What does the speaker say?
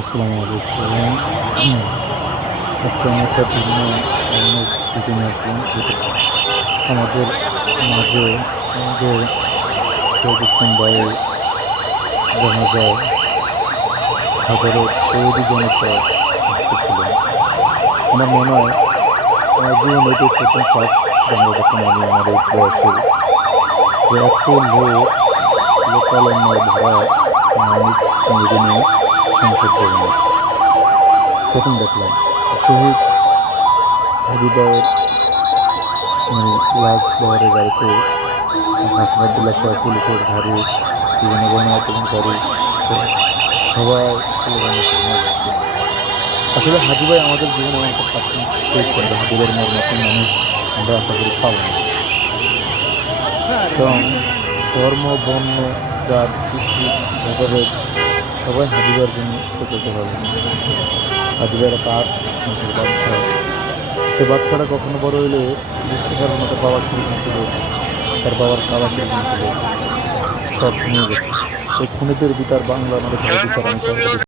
আসসালামু আলাইকুম। আজকে আমি একটা ভিন্ন অনেক ভিডিও নিয়ে আসলাম, যেটা আমাদের মাঝে আমাদের শহীদ ইসলাম ভাইয়ের জানাজায় হাজারো তৌহিদি জনতা উপস্থিত ছিলেন। আমার মনে হয় আমার জীবনে এটাই প্রথম ফার্স্ট জানাজা দেখলাম আমি আমার এই বয়সে, যে এত লোকালন্যায় ভরা আমি কোনোদিনই সংসদ ভবনে প্রথম দেখলাম। শহীদ হাদি ভাইয়ের লাশ বহরের গাড়িতে হাসান আবদুল্লাহ সহ পুলিশের গাড়ি, বিভিন্ন গণমাধ্যমের গাড়ি, সবাই স্লোগান দিচ্ছে। আসলে হাদি ভাই আমাদের জীবনে এমন একটা পাত্র পেয়েছেন, যে হাদি ভাইয়ের মতন মানুষ আমরা আশা করি পাবো না। এবং ধর্ম, বর্ণ, জাত, পিতৃ, ভেদাভেদ সবাই হাদি ভাইয়ের জন্য করতে পারবে। হাদি ভাইয়ের একটা মানুষের বাচ্চা, সে বাচ্চাটা কখনো বড় হইলে বুঝতে পারবো না তার বাবার কিরকম ছিল, তার বাবার খাওয়া কিরকম ছিল, সব নিয়ে গেছে। এই খুনিদের বিচার বাংলা আমাদের বিচার আমি চাই।